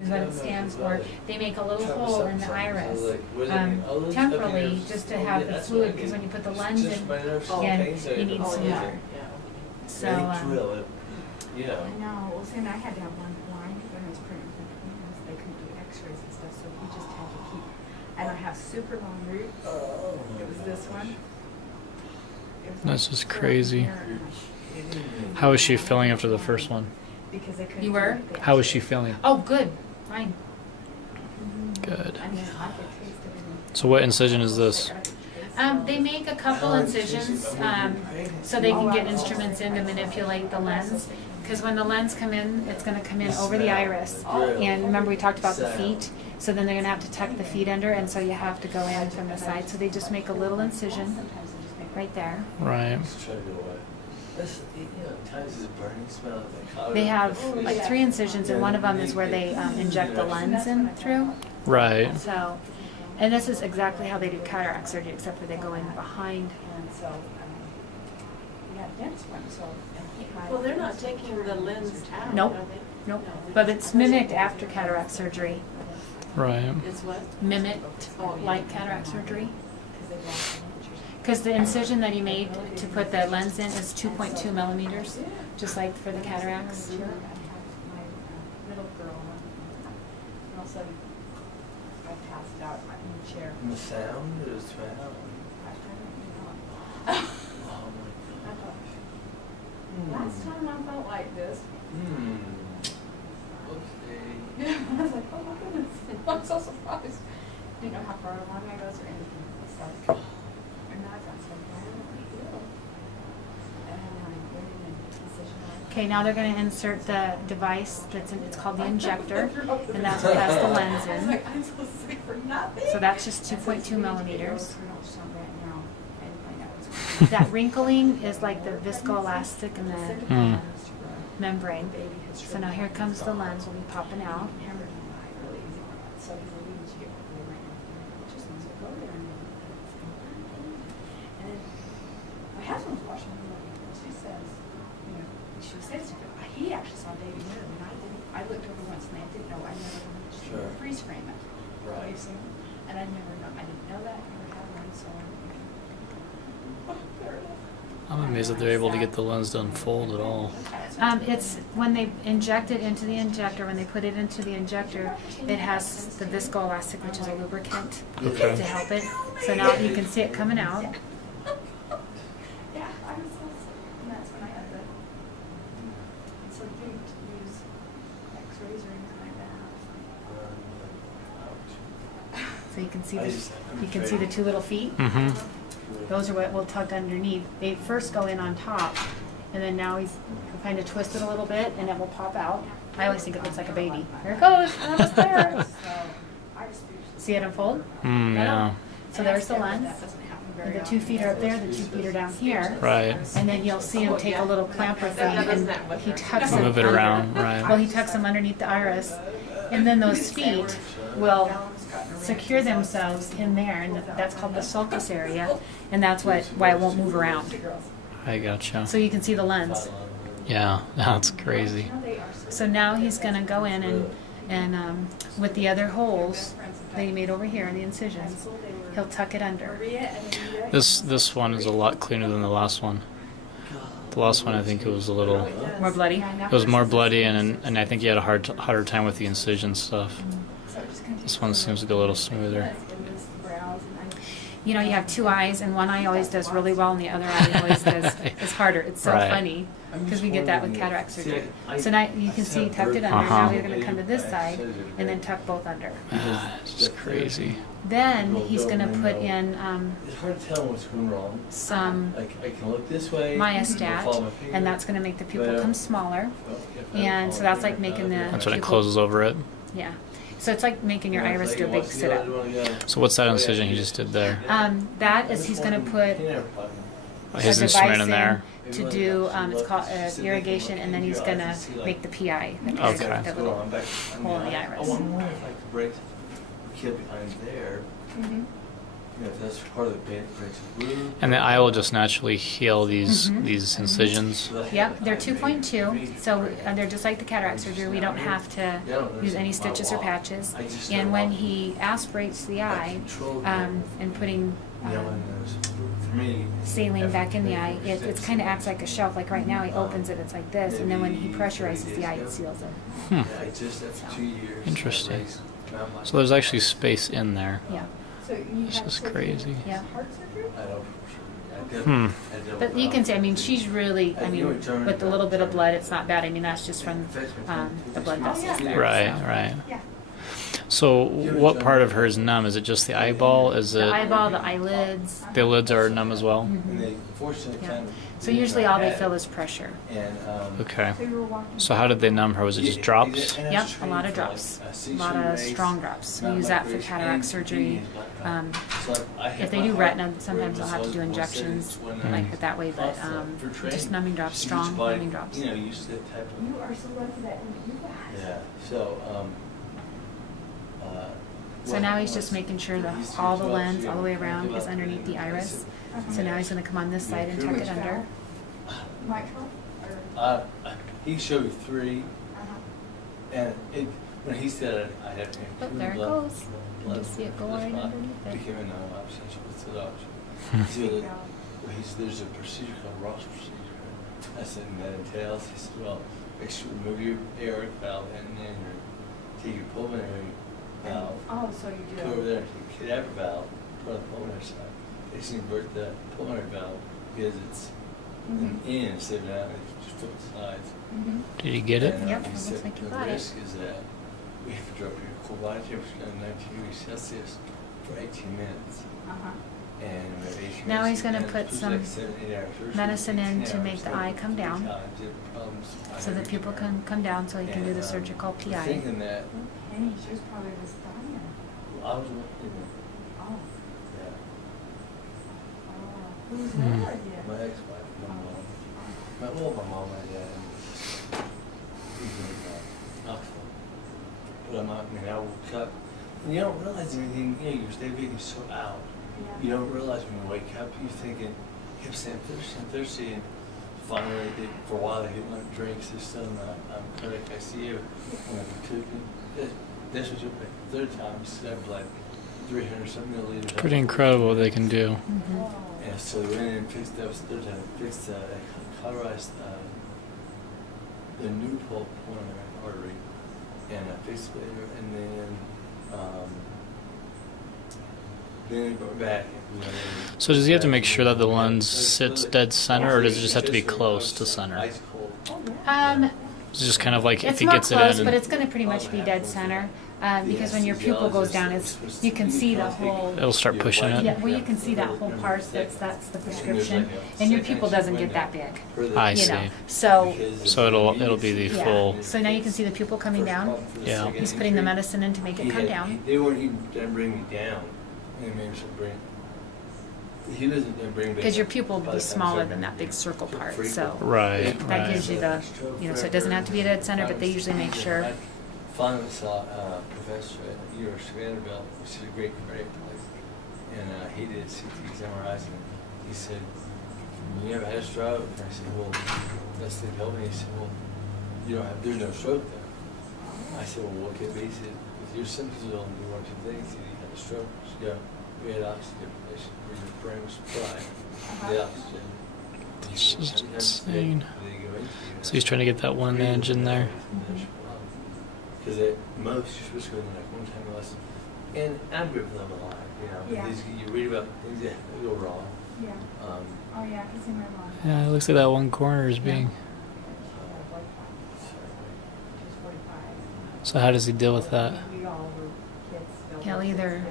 is what it stands for. They make a little hole in the iris temporarily just to have the fluid, because when you put the lens in, you need some more. So, I know. Well, see, and I had to have one blind when I was pregnant with twins. They couldn't do X-rays and stuff, so we just had to keep. And I have super long roots. It was this one. That's just crazy. How was she feeling after the first one? Because they couldn't. You were? How was she feeling? oh, good, fine. Good. I mean, I could taste it. So what incision is this? They make a couple incisions so they can get instruments in to manipulate the lens. Because when the lens come in, it's going to come in over the iris. And remember we talked about the feet? So then they're going to have to tuck the feet under, and so you have to go in from the side. So they just make a little incision right there. Right. They have like 3 incisions, and one of them is where they inject the lens in through. Right. So, and this is exactly how they do cataract surgery, except for they go in behind. Well, they're not taking the lens out. Nope. Nope. But it's mimicked after cataract surgery. Right. It's what? Mimicked like cataract surgery. Because the incision that he made to put the lens in is 2.2 millimeters, just like for the cataracts. The sound is found. Last time I felt like this. Okay. I was like, oh my goodness. I'm so surprised. Didn't know how far along I was or anything. It's like, and I got so violently ill. And I'm getting an incision. Okay, now they're going to insert the device that's in, it's called the injector, and that's what has the lens I was in. like, I'm so sick for nothing. So that's just 2.2 millimeters. That wrinkling is like the viscoelastic in the membrane. So now here comes the lens, will be popping out. My husband's watching me, she says, she says, he actually saw David Mirror, and I didn't. I looked over once and I didn't know. I never freeze frame it. Right. And I didn't know that. I never had one, so I'm amazed that they're able to get the lens to unfold at all. It's when they inject it into the injector, when they put it into the injector, it has the viscoelastic, which is a lubricant to help it. So now you can see it coming out. yeah, I was so sick. And that's when I had the. So you didn't use X-rays or anything like that. So you can see the 2 little feet. Those are what we'll tuck underneath. They first go in on top, and then now he's kind of twisted a little bit, and it will pop out. I always think it looks like a baby. There it goes. Almost there. See it unfold? Yeah. So there's the lens. And the 2 feet are up there, the 2 feet are down here. Right. And then you'll see him take a little clamper thing, and he tucks them. Move it around, right. Well, he tucks them underneath the iris. And then those feet will secure themselves in there, and that's called the sulcus area, and that's why it won't move around. I gotcha. So you can see the lens. Yeah, that's crazy. So now he's going to go in and with the other holes that he made over here in the incisions, he'll tuck it under. This one is a lot cleaner than the last one. The last one, I think it was a little more bloody. It was more bloody, and I think he had a harder time with the incision stuff. This one seems to go a little smoother. You know, you have 2 eyes, and one eye always does really well, and the other eye always does. It's harder. It's so funny because we get that with cataract surgery. So now you can see he tucked it under. Now we're going to come to this side and then tuck both under. It's just crazy. Then he's going to put in it's hard to tell what's going wrong. some I can look this way, myostat, and that's going to make the pupil come smaller. And so that's like making the That's when it closes over it. Yeah. So it's like making your iris do a big sit-up. So what's that incision he just did there? That is he's going to put his instrument in there. To do, it's called irrigation, and then he's going to make the PI. Okay. The little hole in the iris. I wonder if I could break the kid behind there. You know, if that's part of the band breaks blue. And the eye will just naturally heal these incisions. Yep, they're 2.2, so they're just like the cataract surgery. We don't have to use any stitches or patches. And when he aspirates the eye and putting saline back in the eye, it kind of acts like a shelf. Like right now, he opens it, it's like this, and then when he pressurizes the eye, it seals it. Interesting. So there's actually space in there. Yeah. So you This had is surgery? crazy. Yeah. Heart surgery? But you can see, I mean, she's really, I mean, with the little bit of blood, it's not bad. I mean, that's just from the blood vessels there. Right, so. right. Yeah. So what part of her is numb? Is it just the eyeball? Is it The eyeball, the eyelids. the lids are numb as well? Yeah. So usually all they feel is pressure. Okay. So you were walking. So how did they numb her? Was it just drops? Yep, a lot of drops. A lot of strong drops. We use that for cataract surgery. If they do retina, sometimes they'll have to do injections like it that way, but just numbing drops, strong numbing drops. You know, used to that type of. You are so lucky that you guys. Yeah. So. So now he's just making sure that all the lens, all the way around, is underneath the iris. So now he's going to come on this side and tuck it under. Mitral? He showed me 3, and when he said it, I had to. Oh, there it goes. You just see it go right underneath it. Became a non-option. What's the option? There's a procedure called Ross procedure. I said, and that entails. He said, well, make sure you remove your aortic valve and then take your pulmonary valve. Oh, so you do. Go over there and take your cadaver valve, put on the pulmonary side. They just invert the pulmonary valve because it's an in instead of out. It's just flip the sides. Did you get it? And, Yep, he it looks said like you the got it. risk is that we have to drop your core body temperature down to 19 degrees Celsius for 18 minutes. And we have 18 minutes. Now he's going to and put it's some like 7, 8 hours surgery, medicine in 18 to make hours, the eye come down, so the the pupil can come down so he can do the surgical PI. Thinking that Penny, she was probably was dying. I was working, Oh. yeah, Who's your idea? my ex-wife, my mom, my mom, my dad, he's in Knoxville. But I woke up, and you don't realize anything. You know, your day being so out. Yeah. You don't realize when you wake up, you're thinking, kept saying I'm thirsty, and finally, for a while, they didn't let drinks. They're still in the cardiac ICU. And I took it. This was your third time. Instead of like 300-something milliliters. Pretty incredible what they can do. And so we went in and fixed, that was the third time, fixed, cauterized the new pulmonary artery, and fixed it later, and then it went back. So does he have to make sure that the lens sits dead center, or does it just have to be close to center? Ice cold. It's just kind of like if It's he not gets close, it but in, it's going to pretty much be dead center because when your pupil goes down, you can see the whole. it'll start pushing Yeah, it. well, you can see that whole part. That's the prescription, and your pupil doesn't get that big. I You see. know, so So it'll be the yeah. full. So now you can see the pupil coming down. Yeah. He's putting the medicine in to make it come down. They weren't even going to bring me down. And maybe should bring. He wasn't going to bring me. Because your pupil will be smaller than that big circle part, so Right, that right. gives you the, so it doesn't have to be a dead center, but they usually make sure. I finally saw a professor at University of Vanderbilt, which is a great place, and he did CTs, MRIs, and he said, "You ever had a stroke?" And I said, "Well, that's the help me." He said, "Well, there's no stroke there." I said, "Well, what could be?" He said, "With your symptoms, you'll only do 1 or 2 things. Either you had a stroke, we had oxygen deprivation, where your brain was supplied the oxygen." It's just insane. So he's trying to get that one edge in there. Because at most, you're supposed to go in like 1 time less. And I'm good for them a lot, Yeah. You read about things that go wrong. Yeah. Oh yeah, I can see my mom. Yeah, it looks like that one corner is being. So how does he deal with that? He'll either,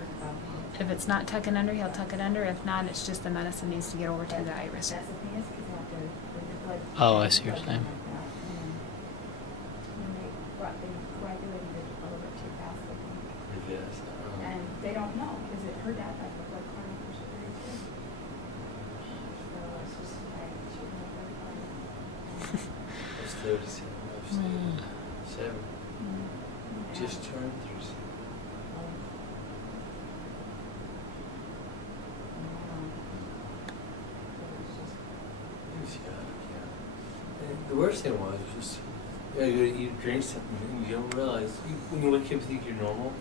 if it's not tucking under, he'll tuck it under. If not, it's just the medicine needs to get over to the iris. Oh, I see what you're saying. And they don't know because her dad had the blood clotting for surgery too. So it's just like she was very funny. 7. Just turned 3. worst thing was just, you drink something and you don't realize, when you wake up, you think you're normal.